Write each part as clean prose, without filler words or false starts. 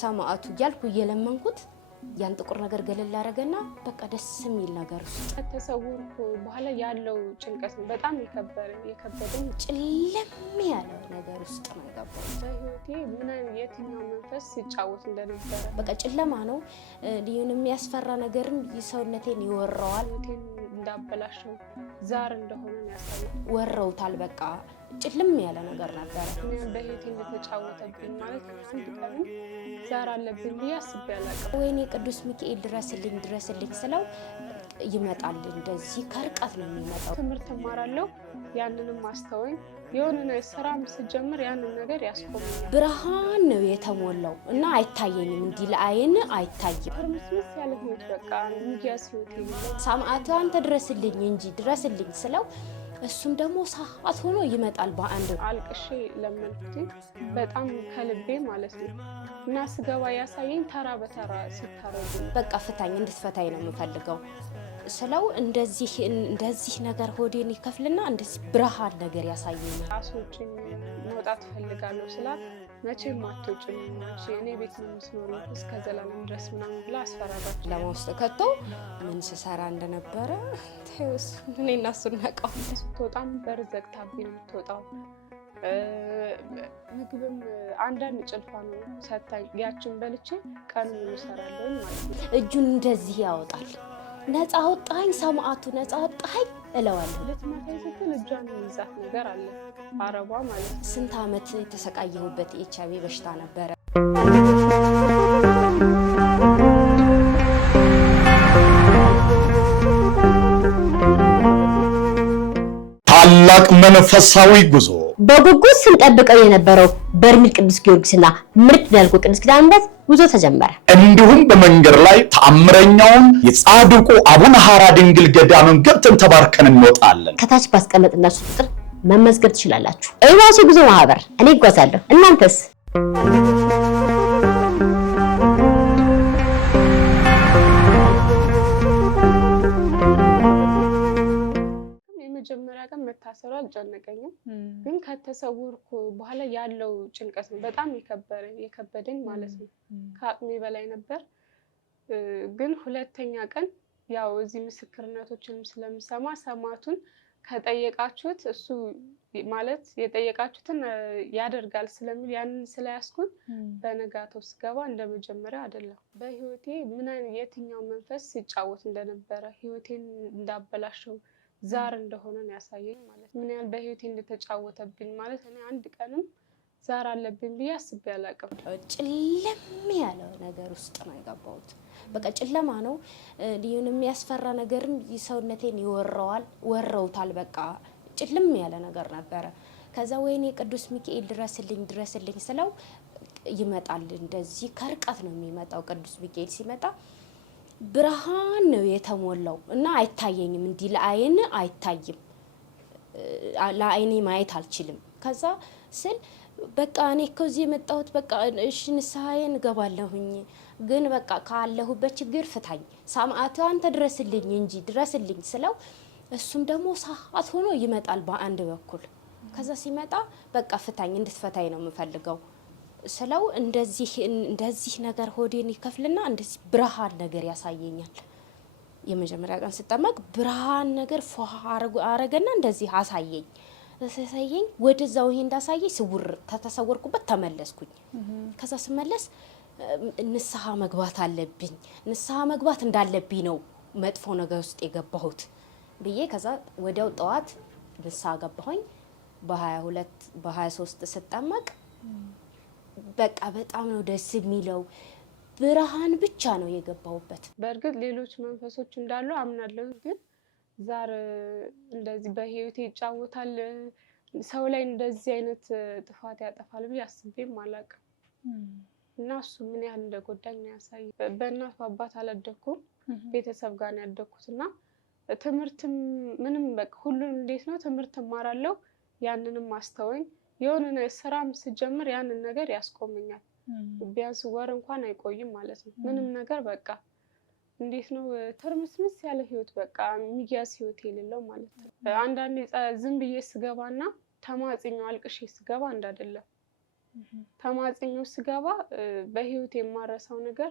ሰማዓቱ ያልኩ እየለመንኩት ያን ጥቁር ነገር ገለል አረጋና በቃ ደስ የሚል ነገር ተሰውርኩ በኋላ ያለው ጭንቀት በጣም የከበደኝ ጭለም ያለው ነገር ውስጥ ነው የገባው። በህይወቴ ምን የትኛው መንፈስ ሲጫወት እንደነበረ በቃ ጨለማ ነው። ሊሆን የሚያስፈራ ነገርም ሰውነቴን ይወራዋል። እንዳበላሸው ዛር እንደሆነ ያሳያል። ወረውታል በቃ ጭልም ያለ ነገር ነበር። በህይወቴ እንደተጫወተብኝ ማለት አንድ ቀን ዛር አለብኝ ብዬ አስቤ አላውቅም። ወይኔ ቅዱስ ሚካኤል ድረስልኝ ስለው ይመጣል። እንደዚህ ከርቀት ነው የሚመጣው። ትምህርት እማራለሁ ያንንም ማስተወኝ የሆነ ስራም ስጀምር ያንን ነገር ያስቆመኛል። ብርሃን ነው የተሞላው እና አይታየኝም። እንዲህ ለአይን አይታይም። ትርምስምስ ያለ ህይወት በቃ ሚዲያስ ህይወት ይላል። ሰማዕቱ አንተ ድረስልኝ እንጂ ድረስልኝ ስለው እሱም ደግሞ ሰዓት ሆኖ ይመጣል። በአንድ አልቅሼ ለመንኩት በጣም ከልቤ ማለት ነው። እና ስገባ ያሳየኝ ተራ በተራ ሲታረዱ በቃ ፍታኝ እንድትፈታኝ ነው የምፈልገው ስለው እንደዚህ ነገር ሆዴን ይከፍልና እንደዚህ ብርሃን ነገር ያሳየኛል። አሶችን መውጣት ፈልጋለሁ ስላት መቼም አትወጪም አንቺ እኔ ቤት ነው የምትኖሪው እስከ ዘላለም ድረስ ምናምን ብላ አስፈራራች። ለማውስጥ ከቶ ምን ስሰራ እንደነበረ ተውስ እኔ እና እሱ እናውቀው። ስትወጣም በር ዘግታብኝ ነው የምትወጣው። ምግብም አንዳንድ ጭልፋ ነው ሰታኝ ያችን በልቼ ቀን ሙሉ እሰራለሁ ማለት ነው። እጁን እንደዚህ ያወጣል። ነፃ አውጣኝ ሰማዕቱ ነፃ አውጣኝ እለዋለሁ። ለትማታይ ስትል እጇን ይዛት ነገር አለ አረቧ ማለት ነው። ስንት ዓመት የተሰቃየሁበት HIV በሽታ ነበረ። ታላቅ መንፈሳዊ ጉዞ በጉጉት ስንጠብቀው የነበረው በርሜል ቅዱስ ጊዮርጊስና ምርጥ ዳልጎ ቅዱስ ኪዳነምህረት ጉዞ ተጀመረ። እንዲሁም በመንገድ ላይ ተአምረኛውን የጻድቁ አቡነ ሐራ ድንግል ገዳምን ገብተን ተባርከን እንወጣለን። ከታች ባስቀመጥናችሁ ቁጥር መመዝገብ ትችላላችሁ። እይዋሱ ጉዞ ማህበር እኔ እጓዛለሁ፣ እናንተስ? መጀመሪያ ቀን መታሰሩ አልጨነቀኝም፣ ግን ከተሰውርኩ በኋላ ያለው ጭንቀት ነው በጣም የከበደኝ ማለት ነው። ከአቅሜ በላይ ነበር። ግን ሁለተኛ ቀን ያው እዚህ ምስክርነቶችንም ስለምሰማ ሰማዕቱን ከጠየቃችሁት እሱ ማለት የጠየቃችሁትን ያደርጋል ስለሚል ያንን ስለያዝኩት በነጋታው ስገባ እንደመጀመሪያ አይደለም። በህይወቴ ምን የትኛው መንፈስ ሲጫወት እንደነበረ ህይወቴን እንዳበላሸው ዛር እንደሆነ ነው ያሳየኝ ማለት ምን ያህል በህይወቴ እንደተጫወተብኝ ማለት እኔ አንድ ቀንም ዛር አለብኝ ብዬ አስቤ አላውቅም። ጭለም ያለው ነገር ውስጥ ነው የገባሁት። በቃ ጨለማ ነው። ሊሆን የሚያስፈራ ነገርም ሰውነቴን ወረውታል በቃ ጭልም ያለ ነገር ነበረ። ከዛ ወይኔ ቅዱስ ሚካኤል ድረስልኝ ስለው ይመጣል። እንደዚህ ከርቀት ነው የሚመጣው። ቅዱስ ሚካኤል ሲመጣ ብርሃን ነው የተሞላው እና አይታየኝም። እንዲህ ለአይን አይታይም። ለአይኔ ማየት አልችልም። ከዛ ስል በቃ እኔ እኮ እዚህ የመጣሁት በቃ እሺ ንስሐዬን እገባለሁኝ፣ ግን በቃ ካለሁበት ችግር ፍታኝ ሰማዕቱ አንተ ድረስልኝ እንጂ ድረስልኝ ስለው እሱም ደግሞ ሰዓት ሆኖ ይመጣል በአንድ በኩል። ከዛ ሲመጣ በቃ ፍታኝ እንድትፈታኝ ነው የምፈልገው ስለው እንደዚህ ነገር ሆዴን ይከፍልና እንደዚህ ብርሃን ነገር ያሳየኛል። የመጀመሪያ ቀን ስጠመቅ ብርሃን ነገር አረገና እንደዚህ አሳየኝ። ወደዛው ይሄ እንዳሳየኝ ስውር ተተሰወርኩበት ተመለስኩኝ። ከዛ ስመለስ ንስሐ መግባት አለብኝ፣ ንስሐ መግባት እንዳለብኝ ነው መጥፎ ነገር ውስጥ የገባሁት ብዬ ከዛ ወዲያው ጠዋት ንስሐ ገባሁኝ። በ22 በ23 ስጠመቅ በቃ በጣም ነው ደስ የሚለው። ብርሃን ብቻ ነው የገባውበት። በእርግጥ ሌሎች መንፈሶች እንዳሉ አምናለሁ፣ ግን ዛር እንደዚህ በህይወቴ ይጫወታል ሰው ላይ እንደዚህ አይነት ጥፋት ያጠፋል ብዬ አስቤም አላውቅም። እና እሱ ምን ያህል እንደጎዳኝ ነው ያሳየኝ። በእናት አባት አላደኩም፣ ቤተሰብ ጋር ነው ያደኩት እና ትምህርትም ምንም በቃ ሁሉም እንዴት ነው ትምህርት እማራለሁ ያንንም አስተወኝ የሆነ ስራም ስጀምር ያንን ነገር ያስቆመኛል። ቢያንስ ወር እንኳን አይቆይም ማለት ነው። ምንም ነገር በቃ እንዴት ነው ትርምስምስ ያለ ህይወት በቃ ሚዲያስ ህይወት የሌለው ማለት ነው። አንዳንዴ ዝም ብዬ ስገባና ተማጽኛው አልቅሼ ስገባ እንዳደለም ተማጽኞ ስገባ በህይወት የማረሳው ነገር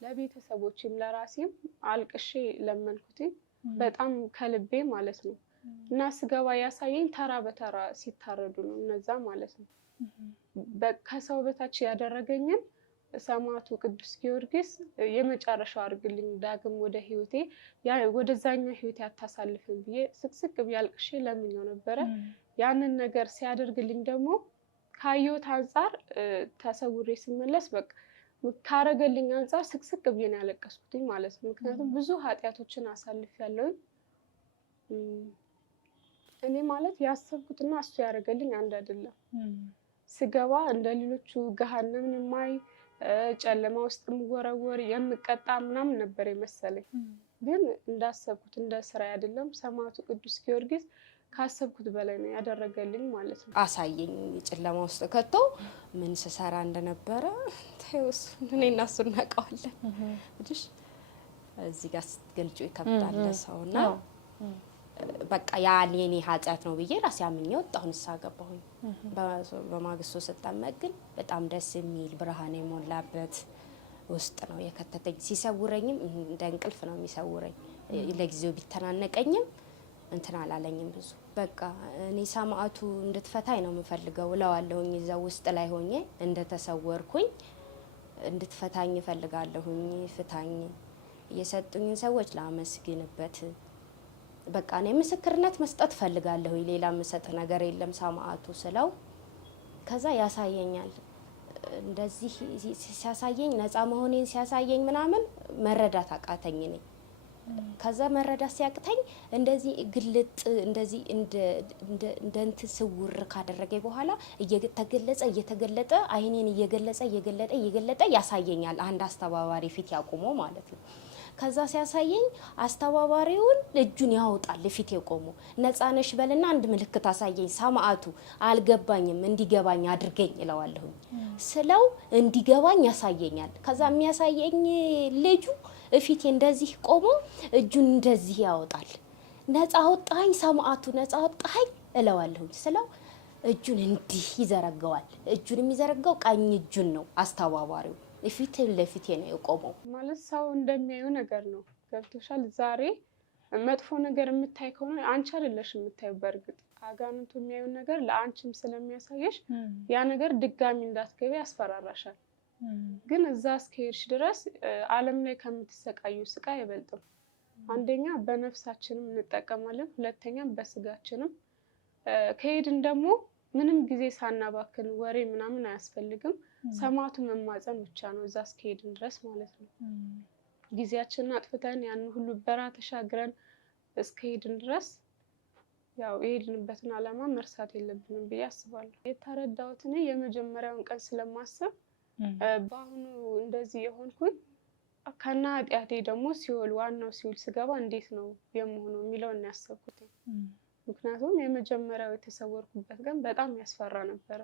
ለቤተሰቦችም ለራሴም አልቅሼ ለመንኩት በጣም ከልቤ ማለት ነው። እና ስገባ ያሳየኝ ተራ በተራ ሲታረዱ ነው እነዛ ማለት ነው። ከሰው በታች ያደረገኝን ሰማዕቱ ቅዱስ ጊዮርጊስ የመጨረሻው አድርግልኝ ዳግም ወደ ህይወቴ ወደዛኛው ህይወቴ አታሳልፈኝ ብዬ ስቅስቅ ብዬ አልቅሼ ለምኜው ነበረ። ያንን ነገር ሲያደርግልኝ ደግሞ ካየሁት አንፃር ተሰውሬ ስመለስ በቃ ካረገልኝ አንፃር ስቅስቅ ብዬ ነው ያለቀስኩት ማለት ነው። ምክንያቱም ብዙ ኃጢያቶችን አሳልፌያለሁ። እኔ ማለት ያሰብኩትና እሱ ያደረገልኝ አንድ አይደለም። ስገባ እንደሌሎቹ ገሃነምን የማይ ጨለማ ውስጥ የምወረወር የምቀጣ ምናምን ነበር የመሰለኝ። ግን እንዳሰብኩት እንደ ስራ አይደለም። ሰማዕቱ ቅዱስ ጊዮርጊስ ካሰብኩት በላይ ነው ያደረገልኝ ማለት ነው። አሳየኝ ጨለማ ውስጥ ከቶ ምን ስሰራ እንደነበረ ታዩስ እኔና እሱ እናውቀዋለን። እሺ እዚህ ጋር ስትገልጪው ይከብዳል ሰውና በቃ ያን የኔ ኃጢያት ነው ብዬ ራሴ አምኜ ወጣሁ፣ ንስሐ ገባሁኝ። በማግስቱ ስጠመቅ ግን በጣም ደስ የሚል ብርሃን የሞላበት ውስጥ ነው የከተተኝ። ሲሰውረኝም እንደ እንቅልፍ ነው የሚሰውረኝ። ለጊዜው ቢተናነቀኝም እንትን አላለኝም ብዙ። በቃ እኔ ሰማዕቱ እንድትፈታኝ ነው የምፈልገው እለዋለሁኝ። እዛው ውስጥ ላይ ሆኜ እንደተሰወርኩኝ እንድትፈታኝ እፈልጋለሁኝ። ፍታኝ፣ የሰጡኝን ሰዎች ላመስግንበት። በቃ እኔ ምስክርነት መስጠት ፈልጋለሁ፣ ሌላ የምሰጥ ነገር የለም ሰማዕቱ ስለው ከዛ ያሳየኛል። እንደዚህ ሲያሳየኝ ነፃ መሆኔን ሲያሳየኝ ምናምን መረዳት አቃተኝ እኔ። ከዛ መረዳት ሲያቅተኝ እንደዚህ ግልጥ እንደዚህ እንደ ስውር ካደረገኝ በኋላ እየተገለጠ አይኔን እየገለጠ ያሳየኛል። አንድ አስተባባሪ ፊት ያቆሞ ማለት ነው። ከዛ ሲያሳየኝ አስተባባሪውን እጁን ያወጣል ፊት የቆሙ ነፃነሽ በልና አንድ ምልክት አሳየኝ ሰማዕቱ አልገባኝም እንዲገባኝ አድርገኝ እለዋለሁ። ስለው እንዲገባኝ ያሳየኛል። ከዛ የሚያሳየኝ ልጁ ፊቴ እንደዚህ ቆሞ እጁን እንደዚህ ያወጣል። ነፃ አወጣኝ ሰማዕቱ ነፃ አወጣኝ እለዋለሁ። ስለው እጁን እንዲህ ይዘረጋዋል። እጁን የሚዘረጋው ቀኝ እጁን ነው አስተባባሪው። ፊት ለፊቴ ነው የቆመው። ማለት ሰው እንደሚያዩ ነገር ነው። ገብቶሻል? ዛሬ መጥፎ ነገር የምታይ ከሆነ አንቺ አይደለሽ የምታዩ። በእርግጥ አጋንንቱ የሚያዩ ነገር ለአንቺም ስለሚያሳየሽ ያ ነገር ድጋሚ እንዳትገቢ ያስፈራራሻል። ግን እዛ እስከሄድሽ ድረስ ዓለም ላይ ከምትሰቃዩ ስቃይ አይበልጥም። አንደኛ በነፍሳችንም እንጠቀማለን፣ ሁለተኛም በስጋችንም። ከሄድን ደግሞ ምንም ጊዜ ሳናባክን ወሬ ምናምን አያስፈልግም። ሰማዕቱ መማፀን ብቻ ነው እዛ እስከሄድን ድረስ ማለት ነው። ጊዜያችንን አጥፍተን ያን ሁሉ በራ ተሻግረን እስከሄድን ድረስ ያው የሄድንበትን ዓላማ መርሳት የለብንም ብዬ አስባለሁ። የተረዳሁት እኔ የመጀመሪያውን ቀን ስለማስብ በአሁኑ እንደዚህ የሆንኩኝ ከና ኃጢአቴ ደግሞ ሲኦል ዋናው ሲኦል ስገባ እንዴት ነው የምሆነው የሚለውን ያሰብኩት። ምክንያቱም የመጀመሪያው የተሰወርኩበት ቀን በጣም ያስፈራ ነበረ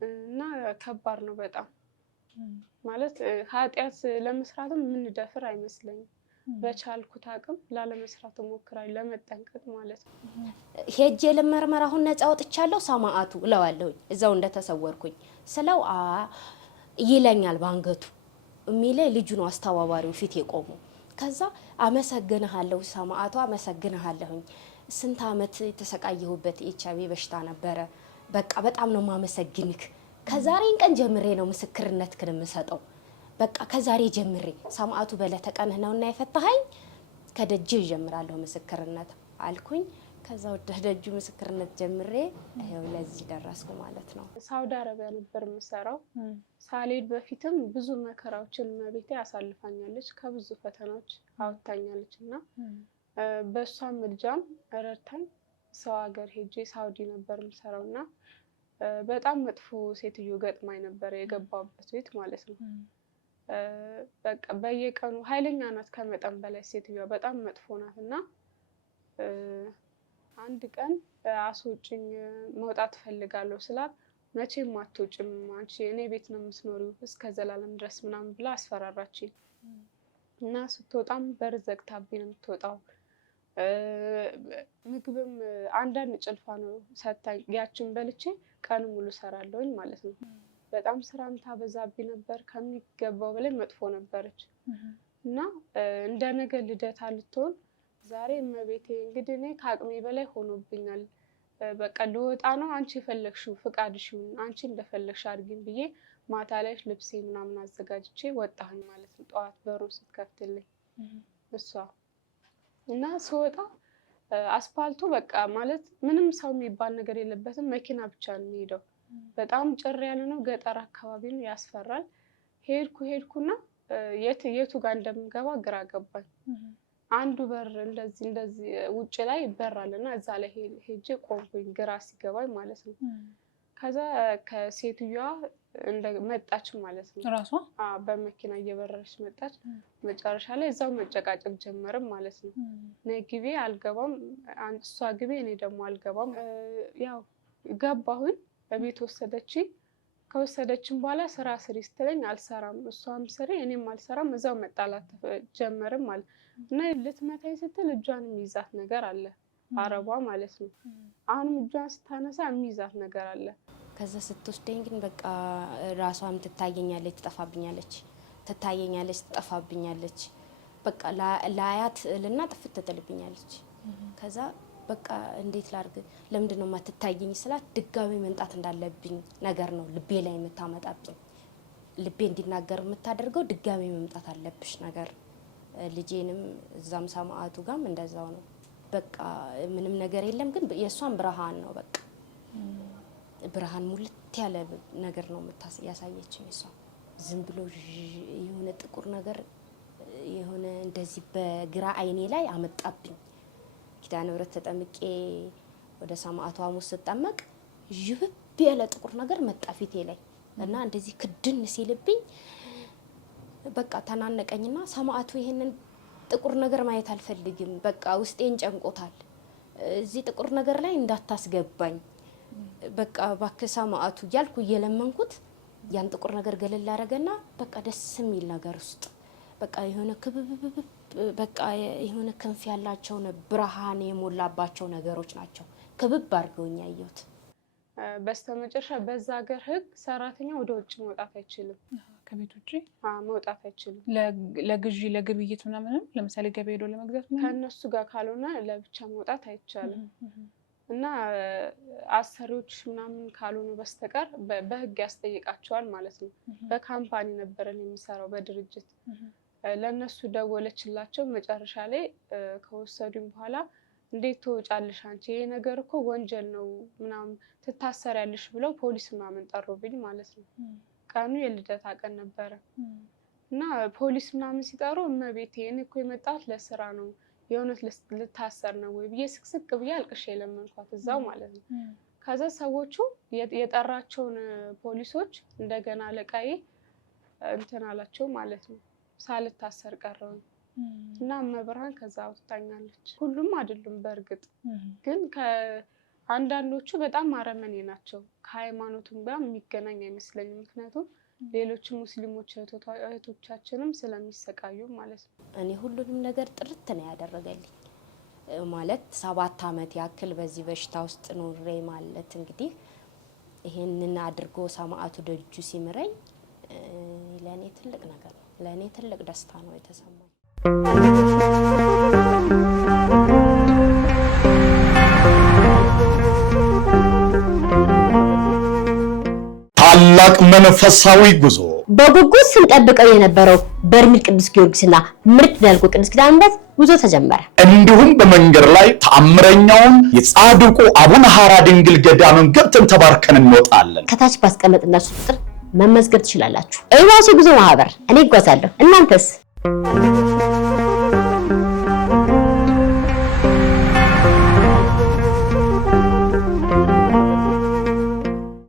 እና ከባድ ነው በጣም። ማለት ኃጢአት ለመስራትም የምንደፍር አይመስለኝም። በቻልኩት አቅም ላለመስራት ሞክራለሁ፣ ለመጠንቀቅ ማለት ነው። ሄጄ ለመርመር አሁን ነፃ ወጥቻለሁ ሰማዕቱ እለዋለሁ። እዛው እንደተሰወርኩኝ ስለው ይለኛል ባንገቱ የሚለኝ ልጁ ነው አስተባባሪው ፊት የቆሙ። ከዛ አመሰግንሃለሁ ሰማዕቱ አመሰግንሃለሁኝ። ስንት ዓመት የተሰቃየሁበት ኤችአይቪ በሽታ ነበረ። በቃ በጣም ነው ማመሰግንክ። ከዛሬን ቀን ጀምሬ ነው ምስክርነትክን የምሰጠው። በቃ ከዛሬ ጀምሬ ሰማዕቱ በዕለተ ቀንህ ነውና የፈታኸኝ ከደጅ ጀምራለሁ ምስክርነት አልኩኝ። ከዛ ወደ ደጁ ምስክርነት ጀምሬ ይሄው ለዚህ ደረስኩ ማለት ነው። ሳውዲ አረቢያ ነበር የምሰራው። ሳልሄድ በፊትም ብዙ መከራዎችን እመቤቴ አሳልፋኛለች፣ ከብዙ ፈተናዎች አውጥታኛለች እና በሷ ምልጃም ረድታኝ ሰው ሀገር ሄጄ ሳውዲ ነበር የምሰራውና በጣም መጥፎ ሴትዮ ገጥማኝ ነበር የገባበት ቤት ማለት ነው። በቃ በየቀኑ ኃይለኛ ናት ከመጠን በላይ ሴትዮዋ በጣም መጥፎ ናት እና አንድ ቀን አስወጭኝ መውጣት ፈልጋለሁ ስላት መቼም አትወጭም አንቺ እኔ ቤት ነው የምትኖሪው እስከ ዘላለም ድረስ ምናምን ብላ አስፈራራችኝ እና ስትወጣም በር ዘግታብኝ ነው የምትወጣው። ምግብም አንዳንድ ጭልፋ ነው ሰታኝ ያችን በልቼ ቀን ሙሉ ሰራለሁኝ ማለት ነው። በጣም ስራም ታበዛብኝ ነበር ከሚገባው በላይ መጥፎ ነበረች እና እንደ ነገ ልደታ ልትሆን ዛሬ እመቤቴ እንግዲህ እኔ ከአቅሜ በላይ ሆኖብኛል። በቃ ልወጣ ነው አንቺ የፈለግሽው ፍቃድሽ ይሁን አንቺ እንደፈለግሽ አድርጊኝ ብዬ ማታ ላይ ልብሴ ምናምን አዘጋጅቼ ወጣሁኝ ማለት ነው። ጠዋት በሩ ስትከፍትልኝ እሷ እና ስወጣ አስፋልቱ በቃ ማለት ምንም ሰው የሚባል ነገር የለበትም። መኪና ብቻ ነው የሚሄደው። በጣም ጭር ያለ ነው። ገጠር አካባቢ ነው፣ ያስፈራል። ሄድኩና የቱ ጋር እንደምገባ ግራ ገባኝ። አንዱ በር እንደዚህ ውጭ ላይ በር አለና እዛ ላይ ሄጄ ቆምኩኝ፣ ግራ ሲገባኝ ማለት ነው። ከዛ ከሴትዮዋ መጣች ማለት ነው። ራሷ በመኪና እየበረረች መጣች። መጨረሻ ላይ እዛው መጨቃጨቅ ጀመርም ማለት ነው። ነይ ግቢ፣ አልገባም፣ እሷ ግቢ፣ እኔ ደግሞ አልገባም። ያው ገባሁኝ። በቤት ወሰደችኝ። ከወሰደችን በኋላ ስራ ስሪ ስትለኝ አልሰራም፣ እሷም ስሪ እኔም አልሰራም። እዛው መጣላት ጀመርም ማለት እና ልትመታኝ ስትል እጇን የሚይዛት ነገር አለ፣ አረቧ ማለት ነው። አሁንም እጇን ስታነሳ የሚይዛት ነገር አለ። ከዛ ስትወስደኝ ግን በቃ ራሷም ትታየኛለች፣ ትጠፋብኛለች፣ ትታየኛለች፣ ትጠፋብኛለች። በቃ ላያት ልና ጥፍት ትጥልብኛለች። ከዛ በቃ እንዴት ላርግ ለምንድን ነው የማትታየኝ ስላት ድጋሚ መምጣት እንዳለብኝ ነገር ነው ልቤ ላይ የምታመጣብኝ። ልቤ እንዲናገር የምታደርገው ድጋሚ መምጣት አለብሽ ነገር። ልጄንም እዛም ሰማዕቱ ጋርም እንደዛው ነው። በቃ ምንም ነገር የለም ግን የእሷን ብርሃን ነው በቃ ብርሃን ሙልት ያለ ነገር ነው ያሳየችኝ። እሷ ዝም ብሎ የሆነ ጥቁር ነገር የሆነ እንደዚህ በግራ አይኔ ላይ አመጣብኝ። ኪዳነ ምሕረት ተጠምቄ ወደ ሰማዕቱ ሐሙስ ስጠመቅ ይብብ ያለ ጥቁር ነገር መጣ ፊቴ ላይ እና እንደዚህ ክድን ሲልብኝ በቃ ተናነቀኝና ሰማዕቱ ይሄንን ጥቁር ነገር ማየት አልፈልግም፣ በቃ ውስጤን ጨንቆታል፣ እዚህ ጥቁር ነገር ላይ እንዳታስገባኝ፣ በቃ እባክህ ሰማዕቱ እያልኩ እየለመንኩት ያን ጥቁር ነገር ገለል አደረገና በቃ ደስ የሚል ነገር ውስጥ በቃ የሆነ ክብብብ በቃ የሆነ ክንፍ ያላቸው ብርሃን የሞላባቸው ነገሮች ናቸው ክብብ አድርገውኝ ያየሁት። በስተመጨረሻ በዛ ሀገር ሕግ ሰራተኛ ወደ ውጭ መውጣት አይችልም፣ ከቤት ውጭ መውጣት አይችልም። ለግዢ ለግብይት ምናምን ለምሳሌ ገበያ ሄዶ ለመግዛት ከእነሱ ጋር ካልሆነ ለብቻ መውጣት አይቻልም። እና አሰሪዎች ምናምን ካልሆኑ በስተቀር በሕግ ያስጠይቃቸዋል ማለት ነው። በካምፓኒ ነበረን የሚሰራው በድርጅት ለነሱ ደወለችላቸው። መጨረሻ ላይ ከወሰዱኝ በኋላ እንዴት ትወጫለሽ አንቺ ይሄ ነገር እኮ ወንጀል ነው ምናምን ትታሰሪያለሽ ብለው ፖሊስ ምናምን ጠሩብኝ ማለት ነው። ቀኑ የልደታ ቀን ነበረ እና ፖሊስ ምናምን ሲጠሩ እመቤቴ እኔ እኮ የመጣሁት ለስራ ነው የእውነት ልታሰር ነው ወይ ብዬ ስቅስቅ ብዬ አልቅሼ የለመንኳት እዛው ማለት ነው። ከዛ ሰዎቹ የጠራቸውን ፖሊሶች እንደገና አለቃዬ እንትን አላቸው ማለት ነው። ሳልታሰር ቀረው እና መብርሃን ከዛ አውጥታኛለች። ሁሉም አይደሉም በእርግጥ ግን ከአንዳንዶቹ በጣም አረመኔ ናቸው። ከሃይማኖቱም ጋር የሚገናኝ አይመስለኝም። ምክንያቱም ሌሎች ሙስሊሞች እህቶቻችንም ስለሚሰቃዩ ማለት ነው። እኔ ሁሉንም ነገር ጥርት ነው ያደረገልኝ ማለት 7 ዓመት ያክል በዚህ በሽታ ውስጥ ኖሬ ማለት እንግዲህ ይሄንን አድርጎ ሰማዕቱ ደጁ ሲምረኝ ለኔ ትልቅ ነገር ነው። ለኔ ትልቅ ደስታ ነው የተሰማኝ። ታላቅ መንፈሳዊ ጉዞ በጉጉት ስንጠብቀው የነበረው በርሜል ቅዱስ ጊዮርጊስና ምርጥ ዳልጎ ቅዱስ ኪዳነ ምሕረት ጉዞ ተጀመረ። እንዲሁም በመንገድ ላይ ተአምረኛውን የጻድቁ አቡነ ሐራ ድንግል ገዳምን ገብተን ተባርከን እንወጣለን። ከታች ባስቀመጥናችሁ ቁጥር መመዝገብ ትችላላችሁ። ኤማሁስ ጉዞ ማህበር እኔ እጓዛለሁ፣ እናንተስ?